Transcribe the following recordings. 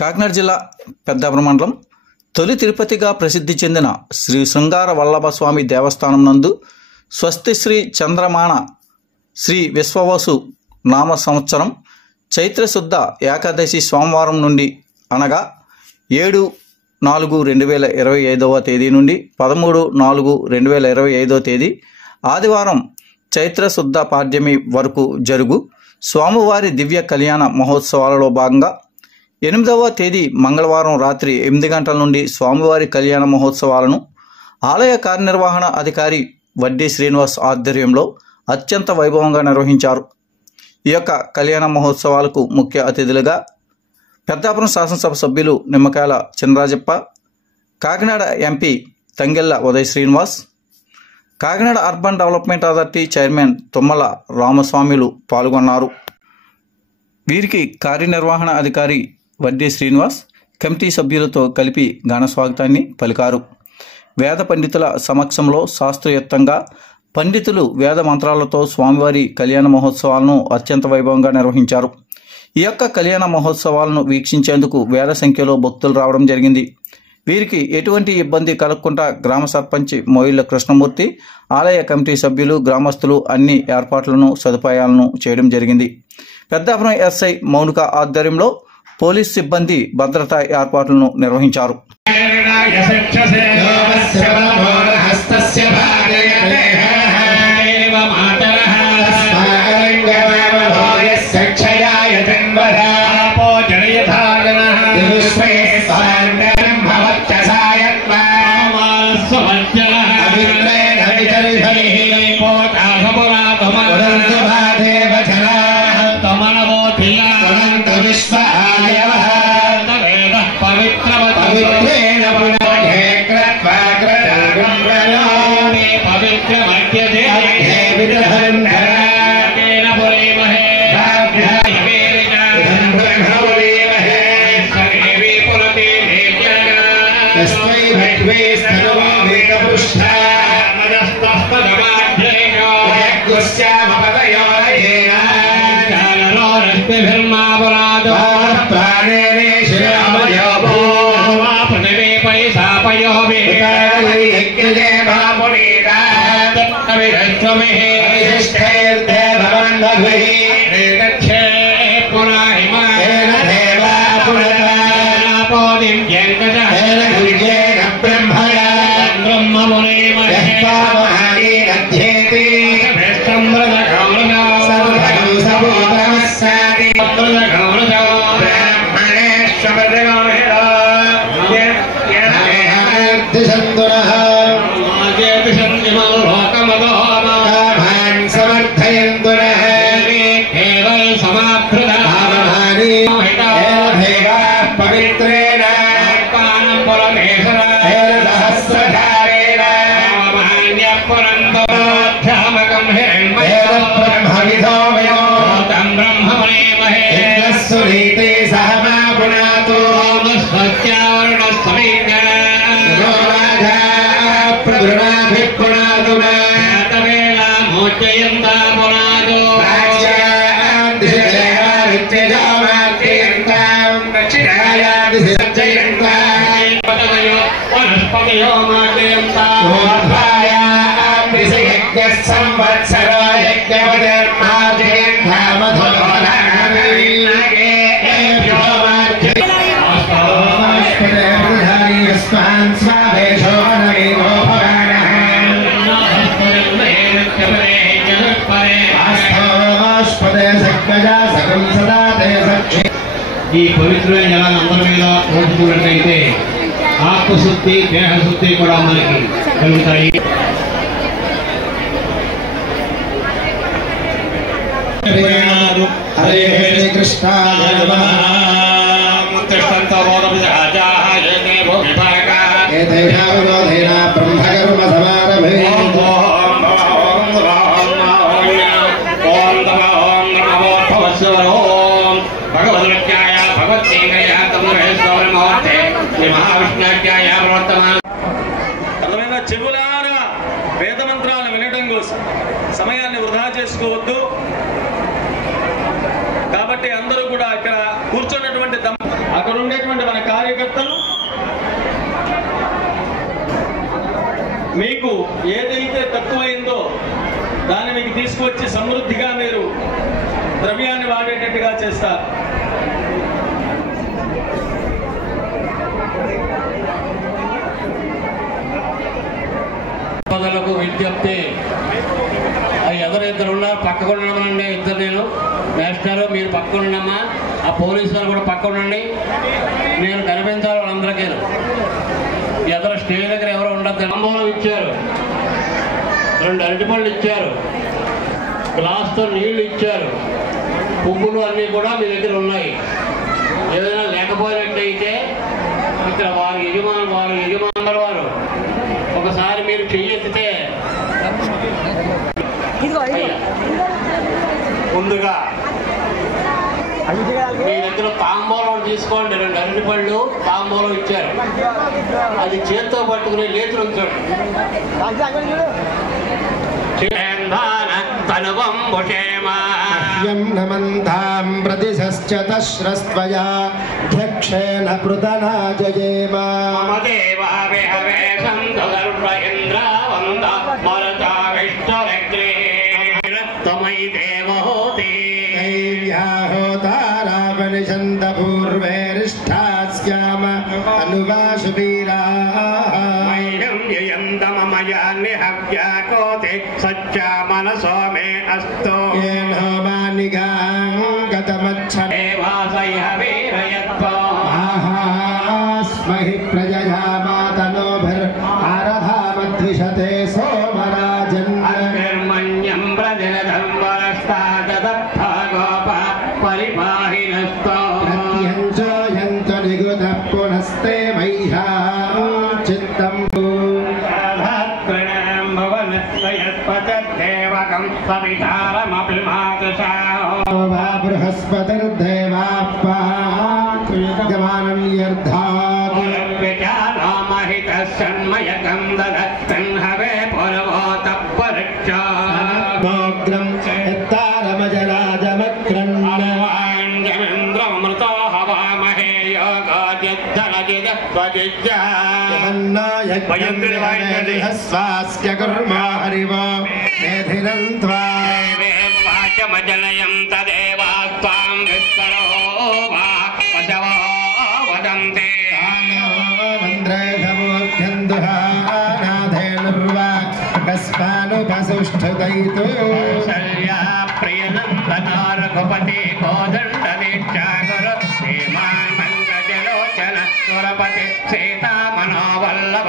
కాకినాడ జిల్లా పెద్దాపురం మండలం తొలి తిరుపతిగా ప్రసిద్ధి చెందిన శ్రీ శృంగార వల్లభ స్వామి దేవస్థానం నందు స్వస్తి శ్రీ చంద్రమాన శ్రీ విశ్వవసు నామ సంవత్సరం చైత్రశుద్ధ ఏకాదశి సోమవారం నుండి అనగా 7/4/2025 తేదీ నుండి 13/4/2025 తేదీ ఆదివారం చైత్రశుద్ధ పాడ్యమి వరకు జరుగు స్వామివారి దివ్య కళ్యాణ మహోత్సవాలలో భాగంగా 8వ తేదీ మంగళవారం రాత్రి 8 గంటల నుండి స్వామివారి కళ్యాణ మహోత్సవాలను ఆలయ కార్యనిర్వహణ అధికారి వడ్డీ శ్రీనివాస్ ఆధ్వర్యంలో అత్యంత వైభవంగా నిర్వహించారు. ఈ యొక్క కళ్యాణ మహోత్సవాలకు ముఖ్య అతిథులుగా పెద్దాపురం శాసనసభ సభ్యులు Nimmakayala Chinarajappa, Kakinada MP Tangella Uday Srinivas, Kakinada urban development authority chairman Tummala రామస్వామిలు పాల్గొన్నారు. వీరికి కార్యనిర్వహణ అధికారి వడ్డీ శ్రీనివాస్ కమిటీ సభ్యులతో కలిపి ఘన స్వాగతాన్ని పలికారు. వేద పండితుల సమక్షంలో శాస్త్రయుక్తంగా పండితులు వేద మంత్రాలతో స్వామివారి కళ్యాణ మహోత్సవాలను అత్యంత వైభవంగా నిర్వహించారు. ఈ యొక్క కళ్యాణ మహోత్సవాలను వీక్షించేందుకు వేల సంఖ్యలో భక్తులు రావడం జరిగింది. వీరికి ఎటువంటి ఇబ్బంది కలగకుండా గ్రామ సర్పంచ్ మోయిళ్ల కృష్ణమూర్తి, ఆలయ కమిటీ సభ్యులు, గ్రామస్తులు అన్ని ఏర్పాట్లను సదుపాయాలను చేయడం జరిగింది. పెద్దాపురం ఎస్ఐ మౌనిక ఆధ్వర్యంలో పోలీస్ సిబ్బంది భద్రతా ఏర్పాట్లను నిర్వహించారు. ఈ పవిత్రమైన జలాన్ని అందరి మీద పోల్చుకున్నట్లయితే ఆత్మశుద్ధి, దేహశుద్ధి కూడా మనకి కలుగుతాయి. హరే కృష్ణ చెవులారా వేద మంత్రాలు వినడం కోసం సమయాన్ని వృధా చేసుకోవద్దు. కాబట్టి అందరూ కూడా ఇక్కడ కూర్చున్నటువంటి అక్కడ ఉండేటువంటి మన కార్యకర్తలు మీకు ఏదైతే తక్కువైందో దాన్ని మీకు తీసుకొచ్చి సమృద్ధిగా మీరు ద్రవ్యాన్ని వాడేటట్టుగా చేస్తారు. పదలకు విజ్ఞప్తి, ఎదురు ఉన్నారు, పక్కకుండా ఉన్నామండి. ఇద్దరు నేను మేస్టారు, మీరు పక్కన ఉన్నామా, ఆ పోలీసు వాళ్ళు కూడా పక్కన ఉండండి. నేను కనిపించాలి వాళ్ళందరికీ. ఎదురు స్టేజ్ దగ్గర ఎవరు ఉండద్దు. తాంబూలం ఇచ్చారు, 2 అరటిపళ్ళు ఇచ్చారు, గ్లాస్తో నీళ్లు ఇచ్చారు, పువ్వులు అన్నీ కూడా మీ దగ్గర ఉన్నాయి. ఏదైనా లేకపోయినట్లయితే ఇక్కడ వారి యజమానులు వారు ఒకసారి మీరు చెయ్యెత్తితే ముందుగా మీ దగ్గర తాంబూలం తీసుకోండి. 2 అరటిపళ్ళు తాంబూలం ఇచ్చారు, అది చేత్తో పట్టుకుని లేతులు ఉంచండి. నమంతాం ప్రతిశ్చతశ్రస్త్వయా ధ్యక్షేణ పృతనా జయేమ హోతారావనిషంత పూర్వేరిష్ఠాస్యామ అనువాసు వీరాః హవ్యాకోతే సత్యా మనసో మే అస్తో ఆహాస్మహి ప్రజయా మాతనోభిరారధామద్విషతే సోమరాజన్యర్మణ్యం ప్రజలధం వరస్తాగోప పరిపాహినస్తో ప్రత్యంజోయంతు నిగుత పునస్తే మహ్యా చిత్తం బృహస్పతిర్దేవాప్పాగమానం యర్ధామహితన్మయకం దధత్కన్హవే పురవోతపరిక్షాగ్రం ఎత్తారమజరాజమక్రన్నమృతో హవామహే యోగాద్యద్ధనజిదస్వాస్య కుర్మా హరివో మేధినం త్వాచమజలయం తదేవాస్త్వాం విస్తరో వా పశవో వదంతే మంద్రేషమూర్ధ్యందుహానాథేనుర్వా కస్మానుపసుష్ఠుదైతు ప్రియనందనారఘుపతి కోదండదీక్షాగురు శ్రీమాన్ పంకజలోచన సురపతి సీతామనోవల్లభ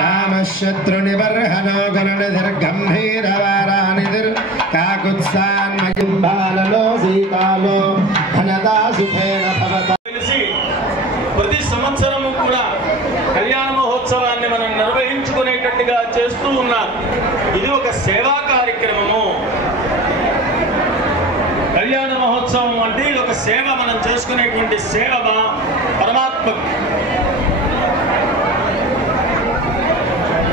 రామశత్రునిబర్హనో గరుణిర్గంభీరవారానిధిర్ కాకుత్సాన్మయం బాలలో సీతాలో ఘనతా సుఖేన భవత. తెలిసి ప్రతి సంవత్సరము కూడా కళ్యాణ మహోత్సవాన్ని మనం నిర్వహించుకునేటట్టుగా చేస్తూ ఉన్నారు. ఇది ఒక సేవా కార్యక్రమము. కళ్యాణ మహోత్సవం అంటే ఇది ఒక సేవ, మనం చేసుకునేటువంటి సేవ పరమాత్మ.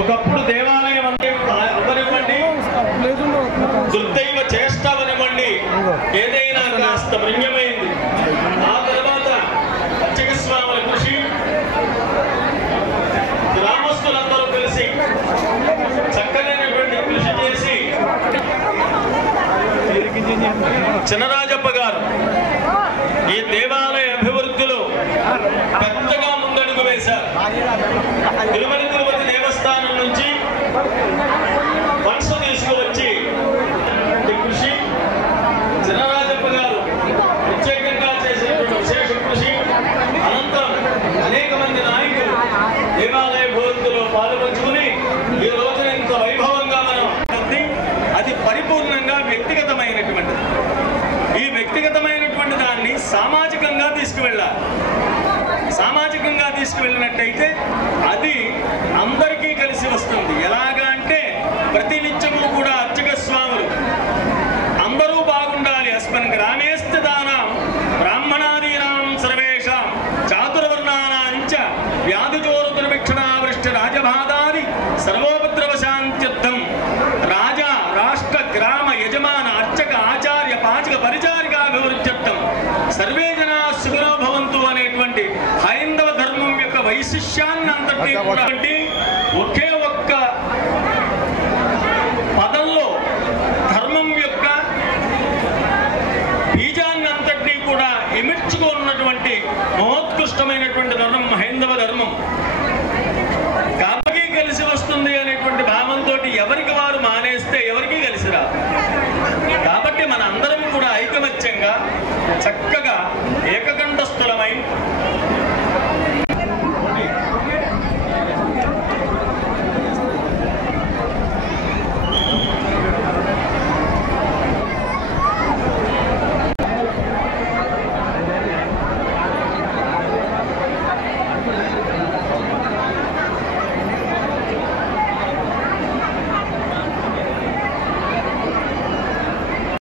ఒకప్పుడు దేవాలయం అంటే అవనివ్వండి, దుర్దైవ చేష్టవనివ్వండి, ఏదైనా కాస్త భృంగమైంది. ఆ తర్వాత అర్చక స్వాముల కృషి, గ్రామస్తులందరూ కలిసి చక్కనైనటువంటి కృషి చేసి చినరాజప్ప గారు ఈ దేవాలయ అభివృద్ధిలో పెద్దగా ముందడుగు వేశారు. తిరుపతి దేవస్థానం నుంచి ఫండ్స్ తీసుకువచ్చి కృషి చినరాజప్ప గారు ప్రత్యేకంగా చేసినటువంటి విశేష కృషి అనంతరం అనేక మంది నాయకులు దేవాలయ అభివృద్ధిలో పాల్పంచుకుని ఈ రోజున ఇంత వైభవంగా మనం అది పరిపూర్ణంగా వ్యక్తిగతమైనటువంటిది. ఈ వ్యక్తిగతమైనటువంటి దాన్ని సామాజికంగా తీసుకువెళ్ళాలి. సామాజికంగా తీసుకువెళ్ళినట్టయితే అది అందరికీ కలిసి వస్తుంది. ఎలాగా అంటే ప్రతినిత్యము కూడా అర్చక స్వాములు అందరూ బాగుండాలి. అస్మిన్ గ్రామే స్థితానాం బ్రాహ్మణాదీనాం సర్వేషాం చాతుర్వర్ణానాంచ వ్యాధిచోర దుర్భిక్షణావృష్టి రాజబాధాది సర్వోపద్రవ శాంత్యర్థం రాజా రాష్ట్ర గ్రామ యజమాన అర్చక ఆచార్య పాచక పరిచారిక అభివృద్ధ్యర్థం సర్వే జనా సుఖినో భవంతు అనేటువంటి వైశిష్యాన్ని అంతటి కూడా ఒకే ఒక్క పదంలో ధర్మం యొక్క బీజాన్ని అంతటినీ కూడా ఇమిడ్చుకున్నటువంటి మహోత్కృష్టమైనటువంటి ధర్మం హైందవ ధర్మం. కాబట్టి కలిసి వస్తుంది అనేటువంటి భావంతో ఎవరికి వారు మానేస్తే ఎవరికి కలిసి రా. కాబట్టి మన అందరం కూడా ఐకమత్యంగా చక్కగా ఏకకంఠస్థులమై